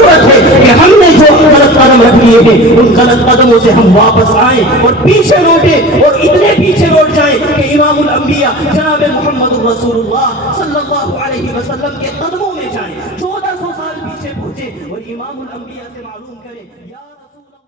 ضرورت ہے کہ ہم نے جو غلط قدم رکھ لیے ہیں ان غلط قدموں سے ہم واپس آئیں اور پیچھے لوٹیں، اور اتنے پیچھے لوٹ جائیں کہ امام الانبیاء جناب محمد رسول اللہ صلی اللہ علیہ وسلم کے قدموں میں جائیں، 1400 سال پیچھے پہنچے اور امام الانبیاء سے معلوم کریں یا رسول اللہ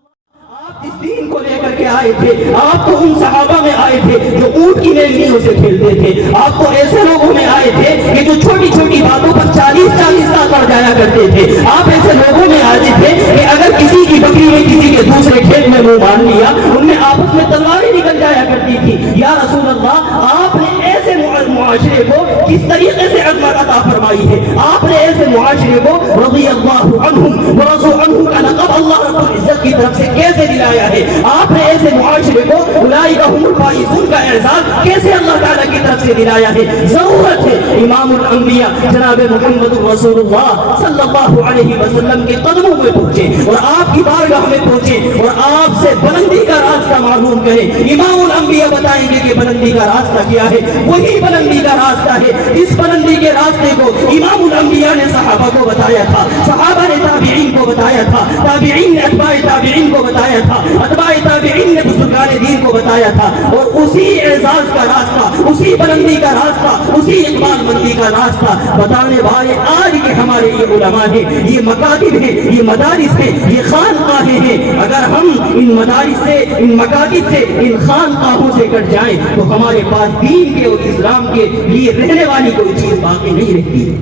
آپ اس دین کو لے کر کے آئے تھے، آپ تو ان صحابہ میں آئے تھے جو اونٹ کی نیلیوں سے کھیلتے تھے، آپ تو ایسے لوگوں میں آئے تھے کہ جو چھوٹی چھوٹی باتوں پر 40 سال پڑ جایا کرتے تھے، آپ ایسے لوگوں میں آئے تھے کہ اگر کسی کی بکری نے کسی کے دوسرے کھیت میں منہ مار لیا ان میں آپس میں تلواریں نکل جایا کرتی تھی۔ یا رسول اللہ آپ نے ایسے معاشرے کو کس طریقے سے عظمت عطا فرمائی ہے، آپ نے ایسے معاشرے کو رضی اللہ عنہم ورضوا عنہ کا لقب اللہ رب العزت کی طرف سے کیسے دلایا ہے، آپ نے ایسے معاشرے کو اولئک هم الفائزون کا اعزاز کیسے اللہ تعالیٰ کی طرف سے دلایا ہے۔ ضرورت ہے امام الانبیاء جناب محمد رسول اللہ صلی اللہ علیہ وسلم کے قدموں میں پہنچے اور آپ کی بارگاہ میں پہنچے اور آپ سے بلندی کا راستہ معلوم کریں۔ امام الانبیاء بتائیں گے کہ بلندی کا راستہ کیا ہے، وہی بلندی کا راستہ ہے اس بلندی کے راستے کو امام الانبیاء نے صحابہ کو بتایا تھا، صحابہ نے تابعین کو بتایا تھا، تابعین نے اتباع تابعین کو بتایا تھا، اتباع تابعین نے بزرگان دین کو بتایا تھا، اور اسی اعزاز کا راستہ، اسی بلندی کا راستہ، اسی اقبال مندی کا راستہ بتانے والے آج کے ہمارے یہ علماء ہیں، یہ مکاتب ہیں، یہ مدارس ہیں، یہ خانقاہیں ہیں۔ اگر ہم ان مدارس سے، ان مکاتب سے، ان خانقاہوں سے کٹ جائیں تو ہمارے پاس دین کے اور اسلام کے لیے رہنے والی کوئی چیز باقی نہیں رہتی ہے۔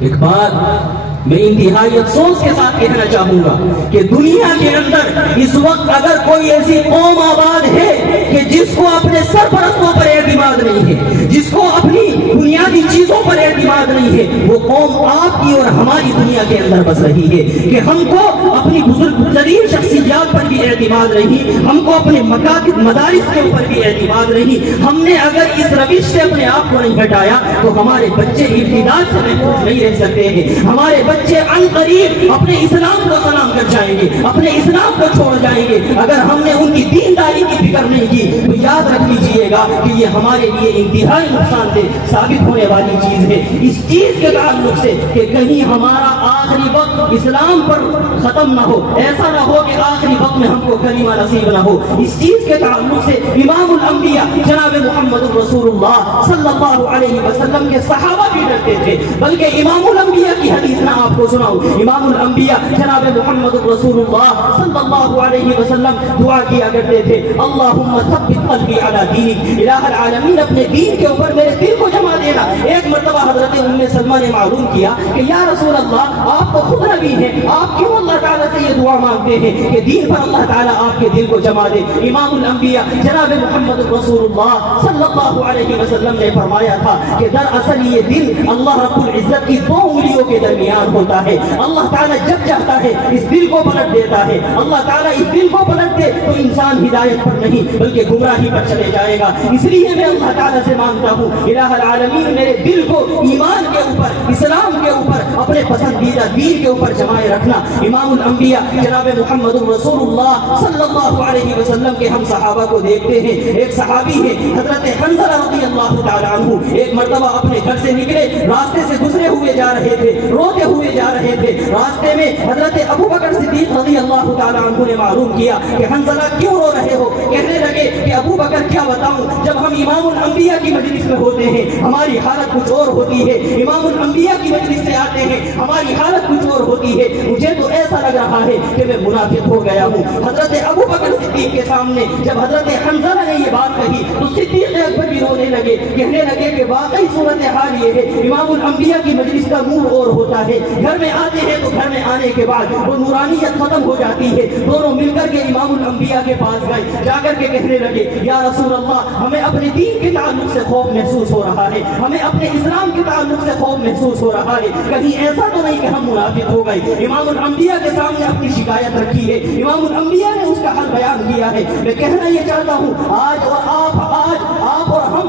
ایک بات میں انتہائی افسوس کے ساتھ کہنا چاہوں گا کہ دنیا کے اندر اس وقت اگر کوئی ایسی قوم آباد ہے کہ جس کو اپنے سرپرستوں پر اعتماد نہیں ہے، جس کو اپنی بنیادی چیزوں پر اعتماد نہیں ہے، وہ قوم آپ کی اور ہماری دنیا کے اندر بس رہی ہے کہ ہم کو اپنی بزرگ ترین شخصیات پر بھی اعتماد نہیں، ہم کو اپنے مکاتب مدارس کے اوپر بھی اعتماد نہیں۔ ہم نے اگر اس روش سے اپنے آپ کو نہیں ہٹایا تو ہمارے بچے ابتداء سے محفوظ نہیں رہ سکتے ہیں، ہمارے بچے عن قریب اپنے اسلام کو سلام کر جائیں گے، اپنے اسلام کو چھوڑ جائیں گے۔ اگر ہم نے ان کی دینداری کی فکر نہیں کی تو یاد رکھ لیجئے گا کہ یہ ہمارے لیے انتہائی نقصان دہ ثابت ہونے والی چیز ہے۔ اس چیز کے تعلق سے کہ کہیں ہمارا آخری وقت اسلام پر ختم نہ ہو، ایسا نہ ہو کہ آخری وقت میں ہم کو کلمہ نصیب نہ ہو، اس چیز کے تعلق سے امام الانبیاء جناب محمد رسول اللہ صلی اللہ علیہ وسلم کے صحابہ بھی ڈرتے تھے، بلکہ امام الانبیاء کی حدیث نہ آپ کو سناؤں، امام الانبیاء جناب محمد رسول اللہ صلی اللہ علیہ وسلم دعا کیا کرتے تھے، اللہم ثبت قلبی علی دینک، الہ العالمین اپنے دین کے اوپر میرے دل کو جمع دینا۔ ایک مرتبہ حضرت ام سلمہ نے معلوم کیا کہ یا رسول اللہ آپ تو خود نبی ہیں، آپ کیوں اللہ تعالیٰ سے یہ دعا مانگتے ہیں کہ دین پر اللہ تعالیٰ آپ کے دل کو جمع دے؟ امام الانبیاء جناب محمد رسول اللہ صلی اللہ علیہ وسلم نے فرمایا تھا کہ دراصل یہ دل اللہ رب العزت کی دو انگلیوں کے درمیان ہوتا ہے، اللہ تعالیٰ جب چاہتا ہے اس دل کو پلٹ دیتا ہے، اللہ تعالیٰ اس دل کو پلٹ دے تو انسان ہدایت پر نہیں بلکہ گمراہی پر چلے جائے گا۔ اس لیے میں اللہ تعالیٰ سے مانگتا ہوں الہ العالمین میرے دل کو ایمان کے اوپر، اسلام کے اوپر، اپنے پسندیدہ دین کے اوپر جمائے رکھنا۔ امام الانبیاء جناب محمد رسول اللہ صلی اللہ علیہ وسلم کے ہم صحابہ کو دیکھتے ہیں، ایک صحابی ہے حضرت حنظلہ رضی اللہ تعالیٰ عنہ، ایک مرتبہ اپنے گھر سے نکلے، راستے سے گزرے ہوئے جا رہے تھے، روتے ہوئے جا رہے تھے، راستے میں حضرت ابو بکر صدیق رضی اللہ تعالیٰ عنہ نے معلوم کیا کہ حنظلہ کیوں رو رہے ہو؟ کہنے لگے کہ ابو بکر کیا بتاؤں، جب ہم امام الانبیاء کی مجلس میں ہوتے ہیں ہماری حالت کچھ اور ہوتی ہے، امام الانبیاء کی مجلس سے آتے ہیں ہماری حالت کچھ اور ہوتی ہے، مجھے تو ایسا لگ رہا ہے کہ میں منافق ہو گیا ہوں۔ حضرت ابو بکر صدیق کے سامنے جب حضرت حنظلہ نے یہ بات کہی تو صدیق اکبر بھی رونے لگے، کہنے لگے کہ واقعی صورتحال یہ ہے، امام الانبیاء کی مجلس کا نور اور ہوتا ہے، گھر میں آتے ہیں تو گھر میں آنے کے بعد وہ نورانیت ختم ہو جاتی ہے۔ دونوں مل کر کے امام الانبیاء کے پاس گئے، جا کر کے کہنے لگے یا رسول اللہ ہمیں اپنے دین کے تعلق سے خوف محسوس ہو رہا ہے، ہمیں اپنے اسلام کے تعلق سے خوف محسوس ہو رہا ہے، کہیں ایسا تو نہیں کہ ہم منافق ہو گئے؟ امام الانبیاء کے سامنے اپنی شکایت رکھی ہے، امام الانبیاء نے اس کا حل بیان کیا ہے۔ میں کہنا یہ چاہتا ہوں آج اور آپ اور ہم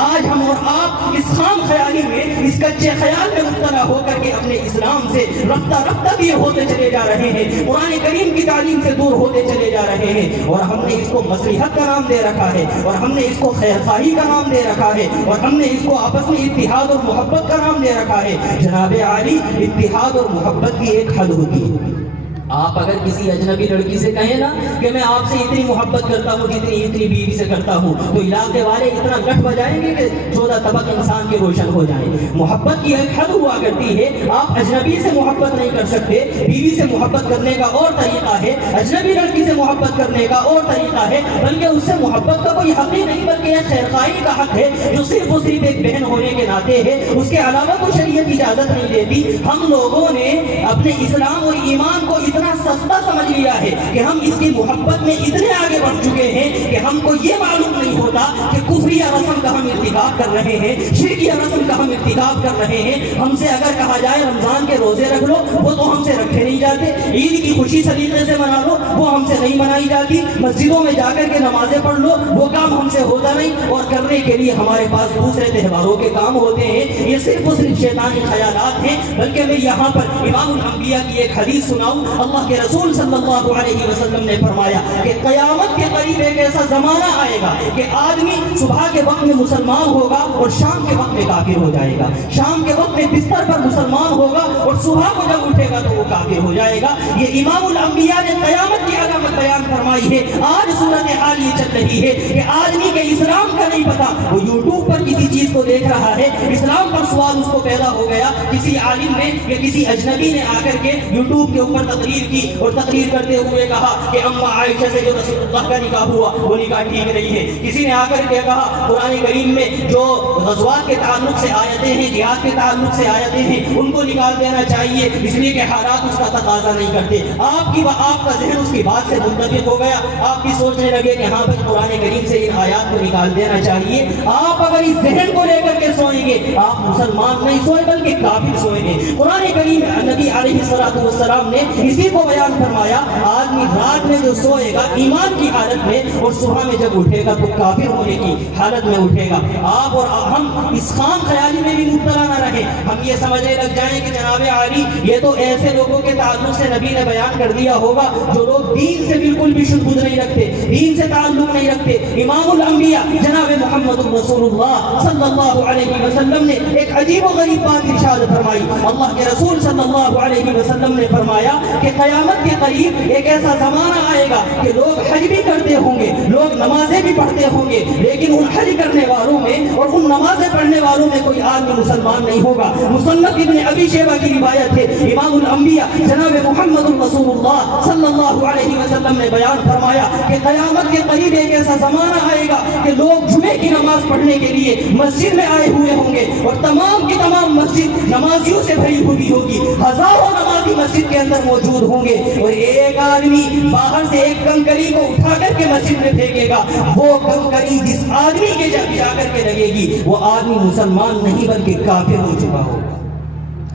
آج ہم اور آپ اس خام خیالی میں، اس کچے خیال میں مبتلا ہو کر کے اپنے اسلام سے رفتہ رفتہ بھی ہوتے چلے جا رہے ہیں، قرآن کریم کی تعلیم سے دور ہوتے چلے جا رہے ہیں، اور ہم نے اس کو مصلحت کا نام دے رکھا ہے، اور ہم نے اس کو خیر خواہی کا نام دے رکھا ہے، اور ہم نے اس کو آپس میں اتحاد اور محبت کا نام دے رکھا ہے۔ جناب عالی، اتحاد اور محبت کی ایک حد ہوتی ہے۔ آپ اگر کسی اجنبی لڑکی سے کہیں نا کہ میں آپ سے اتنی محبت کرتا ہوں جتنی اتنی بیوی سے کرتا ہوں، تو علاقے والے اتنا گٹھ بجائیں گے کہ 14 طبق انسان کے روشن ہو جائیں۔ محبت کی ایک حد ہوا کرتی ہے۔ آپ اجنبی سے محبت نہیں کر سکتے، بیوی سے محبت کرنے کا اور طریقہ ہے، اجنبی لڑکی سے محبت کرنے کا اور طریقہ ہے، بلکہ اس سے محبت کا کوئی حق ہی نہیں بلکہ ایک خیرخواہی کا حق ہے جو صرف اور صرف ایک بہن ہونے کے ناطے ہے، اس کے علاوہ تو شریعت اجازت نہیں دیتی۔ ہم لوگوں نے اپنے اسلام اور ایمان کو اتنا سستا سمجھ لیا ہے کہ ہم اس کی محبت میں اتنے آگے بڑھ چکے ہیں کہ ہم کو یہ معلوم نہیں ہوتا کہ کفریہ رسم کا ہم ارتکاب کر رہے ہیں، شرکیہ رسم کا ہم ارتکاب کر رہے ہیں۔ ہم سے اگر کہا جائے رمضان کے روزے رکھ لو، وہ تو ہم سے رکھے نہیں جاتے، عید کی خوشی سلیقے سے منا لو، وہ ہم سے نہیں منائی جاتی، مسجدوں میں جا کر کے نمازیں پڑھ لو، وہ کام ہم سے ہوتا نہیں، اور کرنے کے لیے ہمارے پاس دوسرے تہواروں کے کام ہوتے ہیں۔ یہ صرف اور صرف شیطانی خیالات ہیں۔ بلکہ میں یہاں پر امام الانبیاء کی ایک حدیث سناؤں۔ اللہ کے رسول صلی اللہ علیہ وسلم نے فرمایا کہ قیامت کے قریب ایک ایسا زمانہ آئے گا کہ آدمی صبح کے وقت میں مسلمان ہوگا اور شام کے وقت میں کافر ہو جائے گا، شام کے وقت میں بستر پر مسلمان ہوگا اور صبح کو جب اٹھے گا تو وہ کافر ہو جائے گا۔ یہ امام الانبیاء نے قیامت کی علامت بیان فرمائی ہے۔ آج صورتحال یہ چل رہی ہے کہ آدمی کے اسلام کا نہیں پتا، وہ یوٹیوب پر کسی چیز کو دیکھ رہا ہے، اسلام پر سوال اس کو پیدا ہو گیا، کسی عالم نے یا کسی اجنبی نے آ کر کے یوٹیوب کے اوپر تقریر کی اور تقریر کرتے ہوئے کہا کہ اما عائشہ سے جو رسول اللہ کا نکاح ہوا وہ نکاح ٹھیک نہیں ہے۔ کسی نے آ کر کے کہا قرآن کریم میں جو غزوات کے تعلق سے آیتیں ہیں، جہاد کے تعلق سے آیتیں ہیں، ان کو نکال دینا چاہیے اس لیے کہ حالات اس کا تقاضا نہیں کرتے۔ آپ کا ذہن اس کی بات سے منطبق ہو گیا، آپ بھی سوچنے لگے کہ ہاں بھائی قرآن کریم سے ان آیات کو نکال دینا چاہیے۔ آپ اگر اس ذہن کو لے کر کے سوئیں گے، آپ مسلمان نہیں سوئے بلکہ کافر سوئیں گے۔ قرآن کریم نبی علیہ السلام نے اسی کو بیان فرمایا، آدمی رات میں جو سوئے گا ایمان کی حالت میں اور صبح میں جب اٹھے گا تو کافر ہونے کی حالت میں اٹھے گا۔ آپ اور ہم اس خام خیالی میں بھی مبتلا نہ رہیں، ہم یہ سمجھنے لگ جائیں کہ جناب عالی یہ تو ایسے لوگوں کے تعلق سے نبی نے بیان کر دیا ہوگا جو لوگ دین سے بالکل بھی شد نہیں رکھتے، دین سے تعلق نہیں رکھتے۔ امام الانبیاء جناب محمد رسول اللہ صلی اللہ علیہ وسلم نے ایک عجیب و غریب بات ارشاد فرمائی۔ اللہ کے رسول صلی اللہ علیہ وسلم نے فرمایا کہ قیامت کے قریب ایک ایسا زمانہ آئے گا کہ لوگ حج بھی کرتے ہوں گے، لوگ نمازیں بھی پڑھتے ہوں گے، لیکن ان حج کرنے والوں میں اور ان نمازیں پڑھنے والوں میں کوئی آدمی مسلمان نہیں ہوگا۔ مصنف ابن ابی شیبہ کی روایت ہے، امام الانبیاء جناب محمد رسول اللہ صلی اللہ علیہ وسلم نے بیان فرمایا کہ قیامت کے قریب ایک ایسا زمانہ آئے گا کہ لوگ جمعے کی نماز پڑھنے کے لیے مسجد میں آئے ہوئے ہوں گے اور تمام کی تمام مسجد نمازیوں سے بھری ہوئی ہوگی، ہزاروں نمازی مسجد کے اندر موجود ہوں گے، اور ایک آدمی باہر سے ایک کنکری کو اٹھا کر کے مسجد میں پھینکے گا، وہ کنکری جس آدمی کے جا کر کے لگے گی وہ آدمی مسلمان نہیں بلکہ کافر ہو چکا ہوگا۔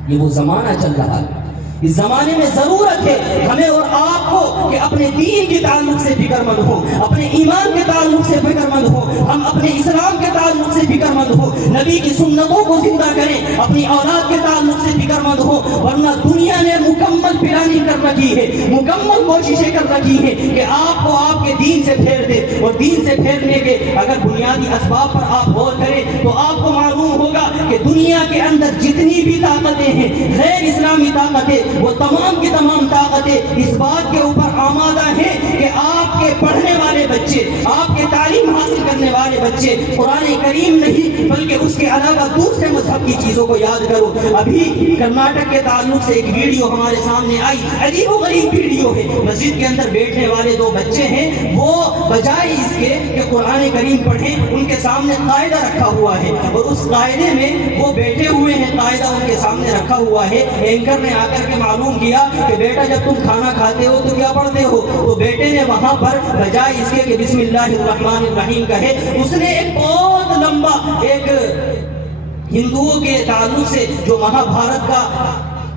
یہ وہ زمانہ چل رہا ہے۔ اس زمانے میں ضرورت ہے ہمیں اور آپ کو کہ اپنے دین کے تعلق سے فکر مند ہو، اپنے ایمان کے تعلق سے فکر مند ہو، ہم اپنے اسلام کے تعلق سے فکر مند ہو، نبی کی سنتوں کو زندہ کریں، اپنی اولاد کے تعلق سے فکر مند ہو، ورنہ دنیا نے مکمل پلاننگ کر رکھی ہے، مکمل کوششیں کر رکھی ہے کہ آپ کو آپ کے دین سے پھیر دے، اور دین سے پھیرنے کے اگر بنیادی اسباب پر آپ غور کریں تو آپ کو معلوم ہوگا کہ دنیا کے اندر جتنی بھی طاقتیں ہیں، غیر اسلامی طاقتیں، وہ تمام کی تمام طاقتیں اس بات کے اوپر آمادہ ہیں کہ آپ کے پڑھنے والے بچے، آپ کے تعلیم حاصل کرنے والے بچے قرآن کریم نہیں بلکہ اس کے علاوہ دوسرے مذہب کی چیزوں کو یاد کرو۔ ابھی کرناٹک کے تعلق سے ایک ویڈیو ہمارے سامنے آئی، عجیب و غریب ویڈیو ہے۔ مسجد کے اندر بیٹھنے والے دو بچے ہیں، وہ بجائے اس کے کہ قرآن کریم پڑھیں ان کے سامنے قاعدہ رکھا ہوا ہے، اور اس قاعدے میں وہ بیٹھے ہوئے ہیں، قاعدہ ان کے سامنے رکھا ہوا ہے۔ اینکر نے آ کر کے معلوم کیا کہ بیٹا جب تم کھانا کھاتے ہو تو کیا پڑھتے ہو؟ تو بیٹے نے وہاں پر بجائے اس کے کہ بسم اللہ الرحمن الرحیم کہے، اس نے ایک بہت لمبا ایک ہندوؤں کے تعلق سے جو مہا بھارت کا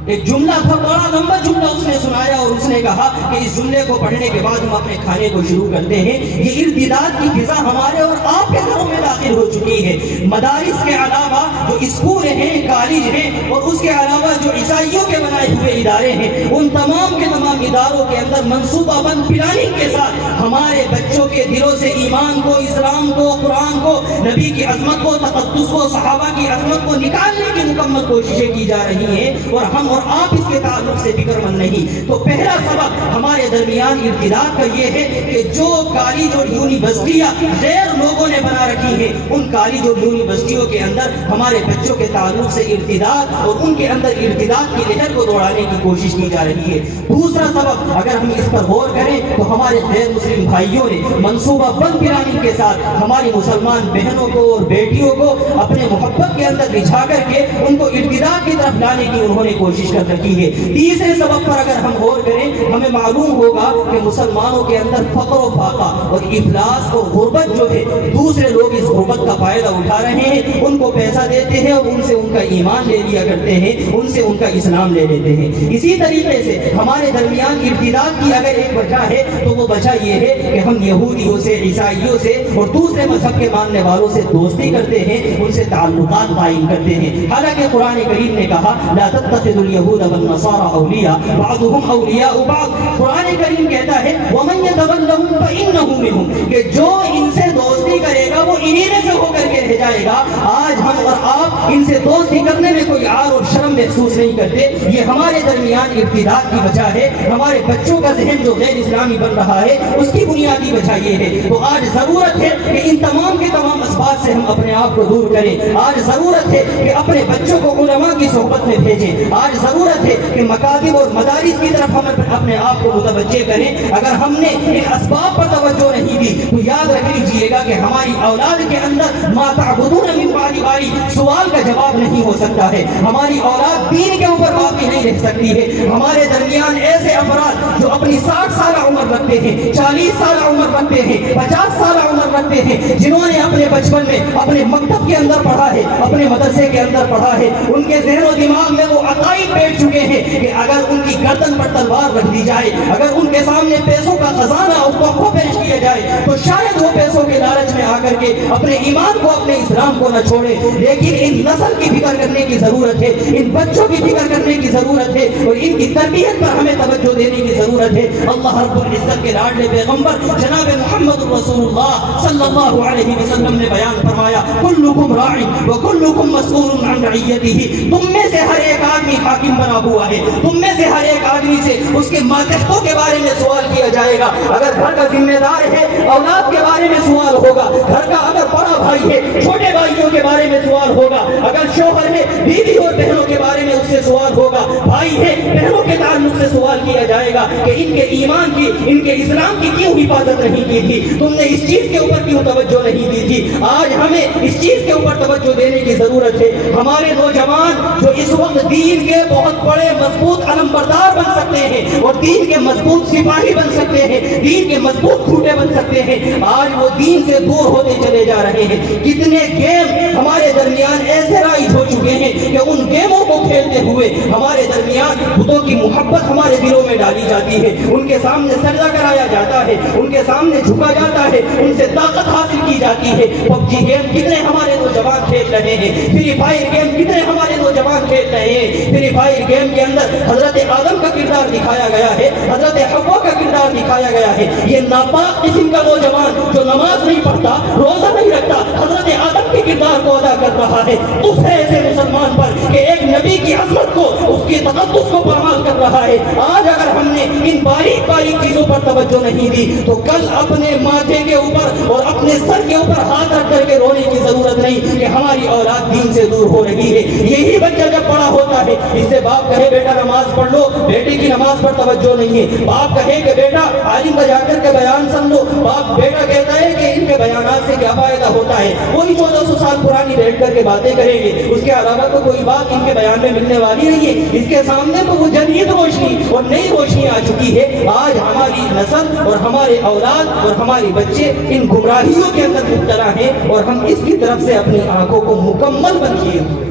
ایک جملہ تھا، بڑا لمبا جملہ اس نے سنایا اور اس نے کہا کہ اس جملے کو پڑھنے کے بعد ہم اپنے کھانے کو شروع کرتے ہیں۔ یہ ارتداد کی فضا ہمارے اور آپ کے گھروں میں داخل ہو چکی ہے۔ مدارس کے علاوہ جو اسکول ہیں، کالج ہیں، اور اس کے علاوہ جو عیسائیوں کے بنائے ہوئے ادارے ہیں، ان تمام کے تمام اداروں کے اندر منصوبہ بند پلاننگ کے ساتھ ہمارے بچوں کے دلوں سے ایمان کو، اسلام کو، قرآن کو، نبی کی عظمت کو، تقدس کو، صحابہ کی عظمت کو نکالنے کی مکمل کوششیں کی جا رہی ہیں، اور ہم اور آپ اس کے تعلق سے فکر مند نہیں۔ تو پہلا سبب ہمارے درمیان ارتداد کا یہ ہے کہ جو کالج اور یونیورسٹیاں غیر لوگوں نے بنا رکھی ہیں، ان کالج اور یونیورسٹیوں کے اندر ہمارے بچوں کے تعلق سے ارتداد اور ان کے اندر ارتداد کی لہر کو دوڑانے کی کوشش کی جا رہی ہے۔ دوسرا سبب اگر ہم اس پر غور کریں تو ہمارے غیر مسلم بھائیوں نے منصوبہ بند پلاننگ کے ساتھ ہماری مسلمان بہنوں کو اور بیٹیوں کو اپنے محبت کے اندر رجھا کر کے ان کو ارتداد کی طرف لانے کی انہوں نے کوشش کر رکھی ہے۔ تیسرے سبب پر اگر ہم غور کریں، ہمیں معلوم ہوگا کہ مسلمانوں کے اندر فقر و فاقہ اور افلاس اور غربت جو ہے، دوسرے لوگ اس غربت کا فائدہ اٹھا رہے ہیں، ان کو پیسہ دیتے ہیں اور ان سے ان کا ایمان لے لیا کرتے ہیں، ان سے ان کا اسلام لے لیتے ہیں۔ اسی طریقے سے ہمارے درمیان ارتداد کی اگر ایک وجہ ہے تو وہ وجہ یہ ہے کہ ہم یہودیوں سے، عیسائیوں سے اور دوسرے مذہب کے ماننے والوں سے دوستی کرتے ہیں، ان سے تعلقات قائم کرتے ہیں۔ حالانکہ قرآن کریم نے کہا لا تتخذوا اليهود والنصارى اولیاء بعضهم اولیاء بعض۔ قرآن کریم کہتا ہے ومن يتولهم فانه منهم، کہ جو ان سے دوستی کرے گا وہ انہی میں سے ہو کر کے رہ جائے گا۔ آج ہم اور آپ ان سے دوستی کرنے میں کوئی عار اور شرم محسوس نہیں کرتے، یہ ہمارے درمیان ارتداد کی وجہ ہے۔ ہمارے بچوں کا ذہن جو غیر اسلامی بن رہا ہے اس کی بنیادی وجہ یہ ہے۔ تو آج ضرورت ہے کہ ان تمام کے تمام اسباب سے ہم اپنے آپ کو دور کریں۔ آج ضرورت ہے کہ اپنے بچوں کو علماء کی صحبت میں بھیجیں۔ آج ضرورت ہے کہ مکاتب اور مدارس کی طرف ہم اپنے آپ کو متوجہ کریں۔ اگر ہم نے ان اسباب پر توجہ نہیں دی تو یاد رکھ لیجئے گا کہ ہماری اولاد کے اندر ما تعبدون من بعد والی سوال کا جواب نہیں ہو سکتا ہے۔ ہماری اولاد دین کے اوپر باقی نہیں رہ سکتی ہے۔ ہمارے درمیان ایسے افراد جو اپنی 60 سالہ عمر رکھتے ہیں، 40 سالہ عمر رکھتے ہیں، 50 سالہ عمر رکھتے ہیں، جنہوں نے اپنے بچپن میں اپنے مکتب کے اندر پڑھا ہے، اپنے مدرسے کے اندر پڑھا ہے، ان کے ذہن و دماغ میں وہ عقائد بیٹھ چکے ہیں کہ اگر ان کی گردن پر تلوار رکھ دی جائے، اگر ان کے سامنے پیسوں کا خزانہ اور تحفہ پیش کیا جائے تو شاید وہ پیسوں کے لالچ میں آ کر کے اپنے ایمان کو، اپنے اسلام کو نہ چھوڑے۔ لیکن ان نسل کی فکر کرنے کی ضرورت ہے، ان بچوں کی فکر کرنے کی ضرورت ہے اور ان کی تربیت پر ہمیں توجہ دینے کی ضرورت ہے۔ اللہ رب العزت کے لاڈلے پیغمبر جناب محمد رسول اللہ صلی اللہ علیہ وسلم نے بیان فرمایا کلکم راع وکلکم مسئول عن رعیتہ، تم میں سے ہر ایک آدمی حاکم بنا ہوا ہے، تم میں سے ہر ایک آدمی سے اس کے ماتحتوں کے بارے میں سوال کیا جائے گا۔ اگر گھر کا ذمہ دار ہے اولاد کے بارے میں سوال ہوگا، گھر کا اگر بڑا بھائی ہے چھوٹے بھائیوں کے بارے میں سوال ہوگا، اگر شوہر ہے بیوی اور بہنوں کے بارے میں اس سے سوال ہوگا، بھائی ہے بہنوں کے تعلق سے سوال کیا جائے گا کہ ان کے ایمان کی، ان کے اسلام کی کیوں حفاظت نہیں کی تھی، تم نے اس چیز کے اوپر کیوں توجہ نہیں دی تھی۔ آج ہمیں اس چیز کے اوپر توجہ دینے کی ضرورت ہے۔ ہمارے نوجوان جو اس وقت دین کے بہت بڑے مضبوط علم بردار بن سکتے ہیں اور دین کے مضبوط سپاہی بن سکتے ہیں، دین کے مضبوط کھوٹے بن سکتے ہیں، آج وہ دین سے دور ہوتے چلے جا رہے ہیں۔ کتنے گیم ہمارے درمیان ایسے رائج ہو چکے ہیں کہ ان گیموں کو کھیلتے ہوئے ہمارے درمیان بتوں کی محبت ہمارے دلوں میں ڈالی جاتی ہے، ان کے سامنے سجدہ کرایا جاتا ہے، ان کے سامنے جھکا جاتا ہے، ان سے طاقت حاصل کی جاتی ہے۔ پب جی گیم کتنے ہمارے نوجوان کھیل رہے ہیں، فری فائر گیم کتنے ہمارے نوجوان کھیل رہے ہیں۔ فری فائر گیم کے اندر حضرت آدم کا کردار دکھایا گیا ہے، حضرت حوا کا کردار دکھایا گیا ہے۔ یہ ناپاک قسم کا نوجوان جو نماز نہیں پڑھتا، روزہ نہیں رکھتا، حضرت آدم کے کردار کو ادا کر رہا ہے۔ اس ایسے مسلمان پر کہ ایک نبی کی عظمت کو، اس کی تقدس کو پامال کر رہا ہے۔ آج اگر ہم نے ان باریک باریک چیزوں پر توجہ نہیں دی تو کل اپنے ماتھے کے اوپر اور اپنے سر کے اوپر ہاتھ رکھ کر کے رونے کی ضرورت نہیں کہ ہماری اولاد دین سے دور ہو رہی ہے۔ یہی بچہ جب بڑا ہوتا ہے، اس سے باپ کہے بیٹا نماز پڑھ لو، بیٹے کی نماز پر توجہ نہیں ہے۔ باپ کہے کہ بیٹا عالم کا جا کر کے بیان سن لو، باپ بیٹا کہتا ہے کہ ان کے بیانات سے کیا فائدہ ہوتا ہے۔ وہی 1400 سال پرانی بیٹھ کر کے باتیں کریں گے، اس کے علاوہ تو کوئی بات ان کے بیان میں ملنے والی نہیں ہے۔ اس کے سامنے تو وہ جدید روشنی اور نئی روشنی آ چکی ہے۔ آج ہماری نسل اور ہمارے اولاد اور ہمارے بچے ان گمراہیوں کے اندر مبتلا ہیں اور ہم اس کی طرف سے اپنی آنکھوں کو مکمل بند کیے ہوئے۔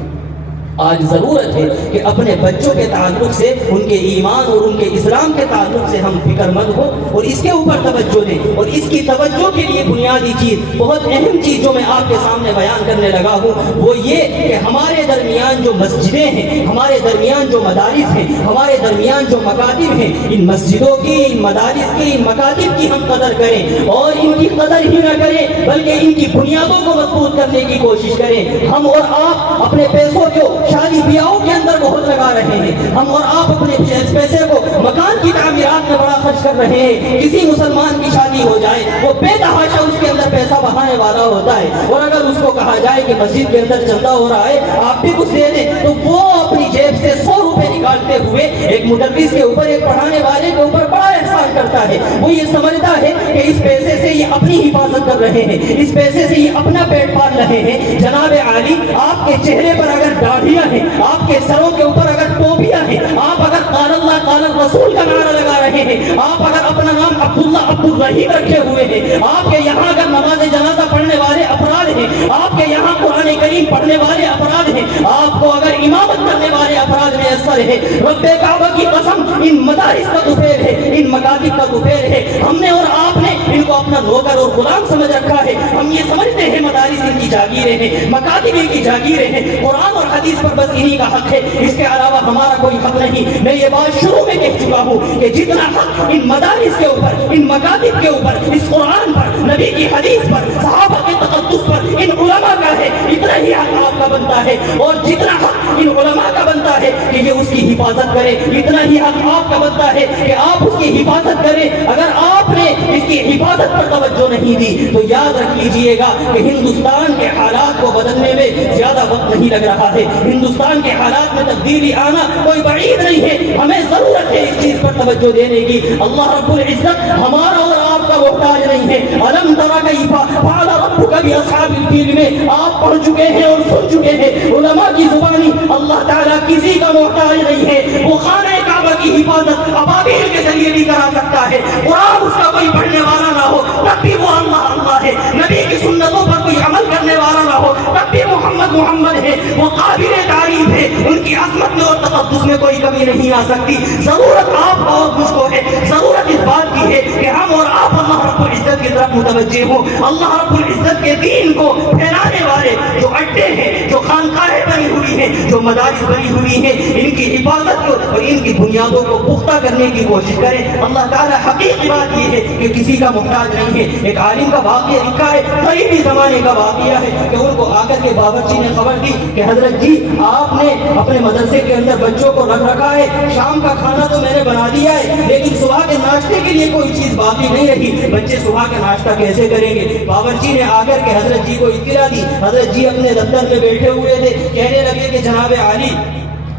آج ضرورت ہے کہ اپنے بچوں کے تعلق سے ان کے ایمان اور ان کے اسلام کے تعلق سے ہم فکر مند ہو اور اس کے اوپر توجہ دیں. اور اس کی توجہ کے لیے بنیادی چیز، بہت اہم چیز جو میں آپ کے سامنے بیان کرنے لگا ہوں وہ یہ کہ ہمارے درمیان جو مسجدیں ہیں، ہمارے درمیان جو مدارس ہیں، ہمارے درمیان جو مکاتب ہیں، ان مسجدوں کی، ان مدارس کی، ان مکاتب کی ہم قدر کریں اور ان کی قدر ہی نہ کریں بلکہ ان کی بنیادوں کو مضبوط کرنے کی کوشش کریں. ہم اور آپ اپنے پیسوں کو شادی بیاہوں کے اندر بہت لگا رہے ہیں، ہم اور آپ اپنے پیسے کو مکان کی تعمیرات میں بڑا خرچ کر رہے ہیں. کسی مسلمان کی شادی ہو جائے وہ بے تحاشا اس کے اندر پیسہ بہانے والا ہوتا ہے، اور اگر اس کو کہا جائے کہ مسجد کے اندر چندہ ہو رہا ہے آپ بھی کچھ دے دیں تو وہ اپنی جیب سے 100 روپے نکالتے ہوئے ایک مدرس کے اوپر، ایک پڑھانے والے کے اوپر بڑا احسان کرتا ہے. وہ یہ سمجھتا ہے کہ اس پیسے سے یہ اپنی حفاظت کر رہے ہیں، اس پیسے سے یہ اپنا پیٹ پال رہے ہیں. جناب عالی، آپ کے چہرے پر اگر داڑھیاں ہیں، آپ کے سروں کے اوپر اگر ٹوپیاں ہیں، آپ اگر قال اللہ قال الرسول کا نعرہ لگا رہے ہیں، آپ اگر اپنا نام عبداللہ عبدالرحیم رکھے ہوئے ہیں، آپ کے یہاں اگر نماز جنازہ پڑھنے والے افراد ہیں، آپ کے یہاں قرآن کریم پڑھنے والے افراد ہیں، آپ کو اگر امامت کرنے والے افراد میں اثر ہے، رب کعبہ کی قسم ان مدارس کا تو فیل ہے، ان مکاتب کا تو فیل ہے. ہم نے اور آپ نے ان کو اپنا نوکر اور غلام سمجھ رکھا ہے. ہم یہ سمجھتے ہیں مدارس ان کی جاگیریں ہیں، مکاتب ان کی جاگیریں ہیں، قرآن اور حدیث پر بس انہی کا حق ہے، اس کے علاوہ ہمارا کوئی حق نہیں. میں یہ بات شروع میں کہہ چکا ہوں کہ جتنا حق ان مدارس کے اوپر، ان مکاتب کے اوپر، اس قرآن پر، نبی کی حدیث پر، صحابہ کے تقدس پر، ان علماء کا ہے، اتنا ہی حق آپ کا بنتا ہے. اور جتنا حق ان علماء کا بنتا ہے کہ یہ اس کی حفاظت کرے، اتنا ہی حق آپ کا بنتا ہے کہ آپ اس کی حفاظت کریں. اگر آپ نے اس کی حفاظت پر توجہ نہیں دی تو یاد رکھ لیجئے گا کہ ہندوستان کے حالات کو بدلنے میں زیادہ وقت نہیں لگ رہا ہے. ہندوستان کے حالات میں تبدیلی آنا کوئی بعید نہیں ہے. ہمیں ضرورت ہے اس چیز پر توجہ دینے کی. اللہ رب العزت ہمارا اور آپ کا محتاج نہیں ہے. الم تر کیف فعل ربک باصحاب الفیل میں آپ پڑھ چکے ہیں اور سن چکے ہیں. علماء کی زبانی اللہ تعالیٰ کسی کا محتاج نہیں ہے. وہ خانہ کعبہ کی حفاظت ابابیل کے ذریعے بھی کرا سکتا ہے. قرآن اس کا کوئی پڑھنے والا نہ ہو تب بھی وہ اللہ اللہ ہے. نبی کی سنتوں پر کوئی عمل کرنے والا نہ ہو تب بھی محمد محمد ہے. وہ قابل تعریف ہے. ان کی عظمت میں اور تقدس میں کوئی کمی نہیں آ سکتی. ضرورت آپ کو اور مجھ کو ہے، ضرورت اس بات کی ہے کہ ہم اور آپ اللہ رب العزت کی طرف متوجہ ہوں. اللہ رب العزت کے دین کو پھیلانے والے جو اڈے ہیں، جو خانقاہیں بنی ہوئی ہیں، جو مدارس بنی ہوئی ہیں، ان کی حفاظت کو اور ان کی بنیادوں کو پختہ کرنے کی کوشش کریں. اللہ تعالیٰ حقیقی بات یہ ہے کہ کسی کا محتاج نہیں ہے. ایک عالم کا واقعہ لکھا ہے، قریبی زمانے کا واقعہ ہے کہ ان کو آ کر کے باورچی نے خبر دی کہ حضرت جی آپ نے اپنے مدرسے کے اندر بچوں کو رکھ رکھا ہے، شام کا کھانا تو میں نے بنا دیا ہے لیکن صبح کے ناشتے کے لیے کوئی چیز باقی نہیں رہی. بچے صبح کا ناشتہ کیسے کریں گے؟ باورچی نے آ کر کے حضرت جی کو اطلاع دی. حضرت جی اپنے دفتر میں بیٹھے ہوئے تھے، کہنے لگے کہ جناب عالی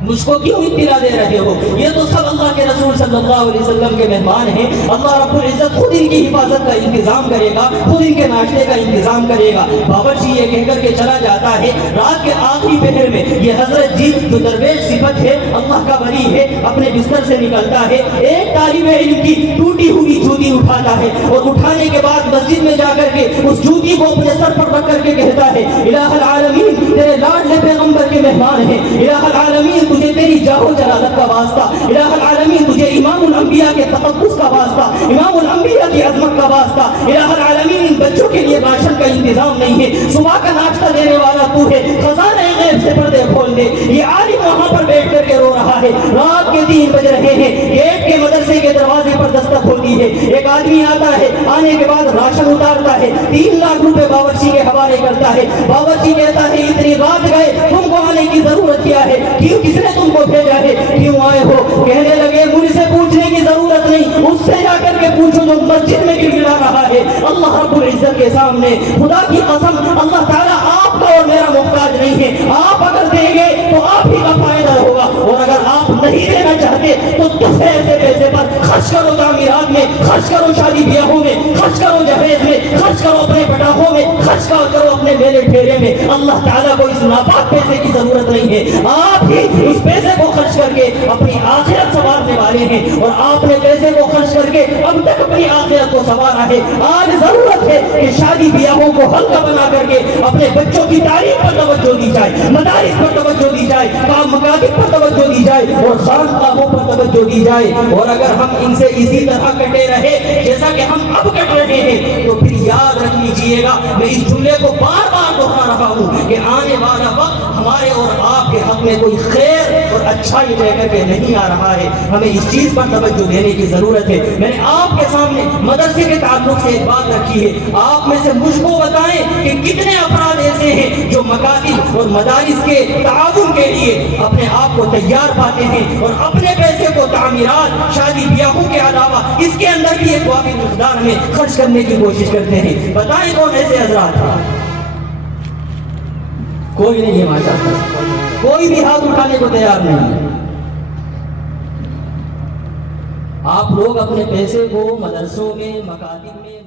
مجھ کو کیوں اطلاع دے رہے ہو؟ یہ تو سب اللہ کے رسول صلی اللہ علیہ وسلم کے مہمان ہیں. اللہ رب العزت خود ان کی حفاظت کا انتظام کرے گا، خود ان کے ناشتے کا انتظام کرے گا. باورچی یہ کہہ کر کے چلا جاتا ہے. رات کے آخری پہر میں یہ حضرت جی جو درویش صفت ہے، اللہ کا ولی ہے، اپنے بستر سے نکلتا ہے. ایک طالب علم کی ٹوٹی ہوئی جوتی اٹھاتا ہے اور اٹھانے کے بعد مسجد میں جا کر کے اس جوتی کو اپنے سر پر رکھ کر کے کہتا ہے الہ العالمین تیرے لاڈلے پیغمبر کے مہمان ہیں. الہ العالمین تجھے تیری جاہ و جلالت کا واسطہ. الہ العالمین تجھے امام الانبیاء کے تقدس کا واسطہ، امام الانبیاء کی عظمت کا واسطہ. الہ العالمین ان بچوں کے لیے راشن کا انتظام نہیں ہے، صبح کا ناشتہ دینے والا تو ہے. خزانہ غیب سے پردے کھول دے. یہ عالم وہاں پر بیٹھ کر کے رو رہا ہے. رات کے 3 بج رہے ہیں. گیٹ کے مدرسے کے دروازے پر دستک ہوتی ہے. ایک آدمی آتا ہے، آنے کے بعد راشن اتارتا ہے، 3 لاکھ روپے باورچی کے حوالے کرتا ہے. باورچی کہتا ہے اتنی رات گئے، تم کو آنے کی ضرورت کیا ہے؟ کیوں کس نے تم کو بھیجا ہے؟ کیوں آئے ہو؟ کہنے لگے مجھ سے پوچھنے کی ضرورت نہیں، اس سے جا کر کے پوچھو جو مسجد میں گڑگڑا رہا ہے. اللہ رب العزت کے سامنے خدا کی قسم اللہ تعالیٰ آپ کا اور میرا محتاج نہیں ہے. آپ اگر دیں گے تو آپ ہی کا فائدہ ہوگا، اور اگر آپ نہیں دینا چاہتے تو تحفے ایسے پیسے پر خرچ کرو، تعمیرات میں خرچ کرو، شادی بیاہوں میں خرچ کرو، جہیز میں خرچ کرو، اپنے پٹاخوں میں خرچ کرو، اپنے میلے ٹھیلے میں۔ اللہ تعالیٰ کو اس ناپاک پیسے کی ضرورت نہیں ہے، آپ ہی اس پیسے کو خرچ کر کے اپنی آخرت سنوارنے والے ہیں، اور آپ نے پیسے کو خرچ کر کے اب تک اپنی آخرت کو سنوارا ہے۔ آج ضرورت ہے کہ شادی بیاہوں کو ہلکا بنا کر کے اپنے بچوں کی تعلیم پر توجہ دی جائے، مدارس پر توجہ دی جائے، مکاتب پر توجہ دی جائے، اور خانقاہوں پر توجہ دی جائے۔ اور اگر ہم ان سے اسی طرح کٹے رہے جیسا کہ ہم اب کٹ رہے ہیں تو پھر یاد رکھ لیجئے گا، میں اس جملے کو بار بار دہرا رہا ہوں کہ آنے والا وقت ہمارے اور آپ کے حق میں کوئی خیر اور اچھائی لے کر کے نہیں آ رہا ہے۔ ہمیں اس چیز پر توجہ دینے کی ضرورت ہے۔ میں نے آپ کے سامنے مدرسے کے تعلق سے ایک بات رکھی ہے، آپ میں سے مجھ کو بتائیں کہ کتنے افراد ایسے ہیں جو مکاتب اور مدارس کے تعاون کے لیے اپنے آپ کو تیار پاتے ہیں اور اپنے پیسے کو تعمیرات، شادی بیاہوں کے علاوہ اس کے اندر بھی ایک واقعی مقدار میں خرچ کرنے کی کوشش کرتے ہیں۔ بتائیں کون ایسے حضرات ہیں؟ کوئی نہیں ہے ماشاءاللہ، کوئی بھی ہاتھ اٹھانے کو تیار نہیں ہے۔ آپ لوگ اپنے پیسے کو مدرسوں میں، مکاتب میں